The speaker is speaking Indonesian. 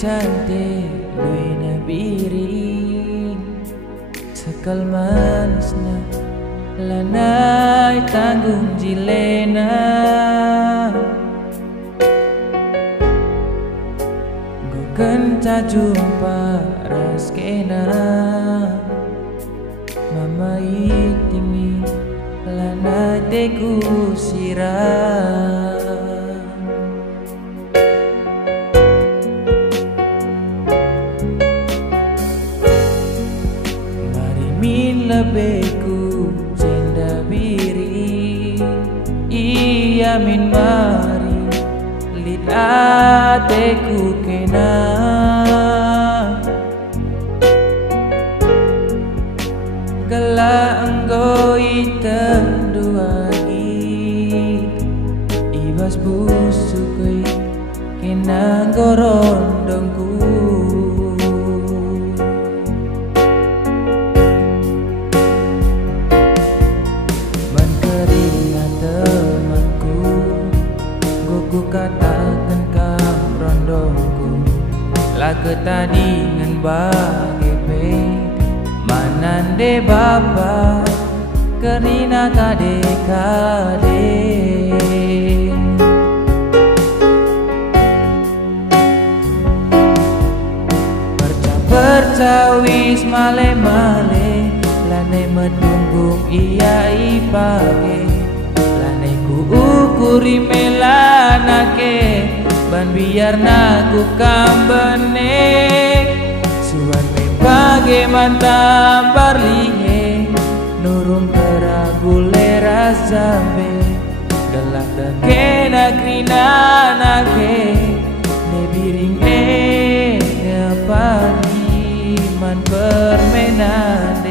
cantik lui nabiring sekal manisna lanai tanggung jilena gue kenca jumpa raskena mama itimi lanai teku sirah min lebeku jenda biri iya min mari lid ateku kena gala enggo item duagi ibas busukui kena gorondongku katakan kau rondongku laku tadi ngan bagi pe manande bapa kerina kade kade percawis male male lane medunggung iya ipake ukuri melanake ban biar naku kambene suan me bage mantam barlihe nurung keragule razambe gelak dake nagrina nake ne biring ne nepani man permenade